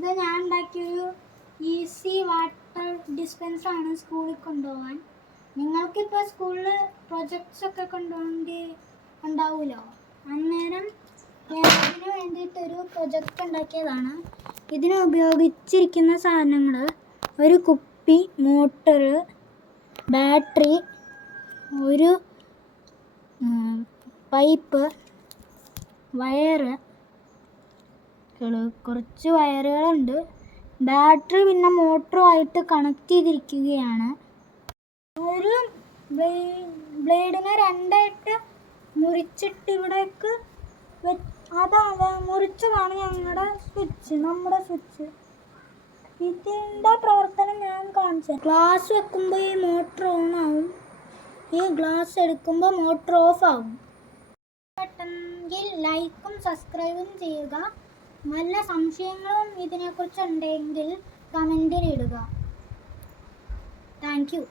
ഇത് ഞാൻ ഉണ്ടാക്കിയൊരു easy water ഡിസ്പെൻസറാണ് സ്കൂളിൽ കൊണ്ടുപോകാൻ. നിങ്ങൾക്കിപ്പോൾ സ്കൂളിൽ പ്രൊജക്ട്സ് ഒക്കെ കൊണ്ടുപോകേണ്ടി ഉണ്ടാവുമല്ലോ, അന്നേരം ഇതിന് വേണ്ടിയിട്ടൊരു പ്രൊജക്റ്റ് ഉണ്ടാക്കിയതാണ്. ഇതിന് ഉപയോഗിച്ചിരിക്കുന്ന സാധനങ്ങൾ ഒരു കുപ്പി, മോട്ടർ, ബാറ്ററി, ഒരു പൈപ്പ്, വയറ്, കുറച്ച് വയറുകളുണ്ട്. ബാറ്ററി പിന്നെ മോട്ടറുമായിട്ട് കണക്ട് ചെയ്തിരിക്കുകയാണ്. ഒരു ബ്ലേഡിനെ രണ്ടായിട്ട് മുറിച്ചിട്ട് ഇവിടേക്ക് മുറിച്ചതാണ് നമ്മുടെ സ്വിച്ച്. ഇതിൻ്റെ പ്രവർത്തനം ഞാൻ കാണിച്ചു. ഗ്ലാസ് വെക്കുമ്പോൾ ഈ മോട്ടർ ഓൺ ആവും, ഈ ഗ്ലാസ് എടുക്കുമ്പോൾ മോട്ടർ ഓഫ് ആവും. പെട്ടെങ്കിൽ ലൈക്കും സബ്സ്ക്രൈബും ചെയ്യുക. വല്ല സംശയങ്ങളും ഇതിനെക്കുറിച്ചുണ്ടെങ്കിൽ കമൻറ്റിൽ ഇടുക. Thank you.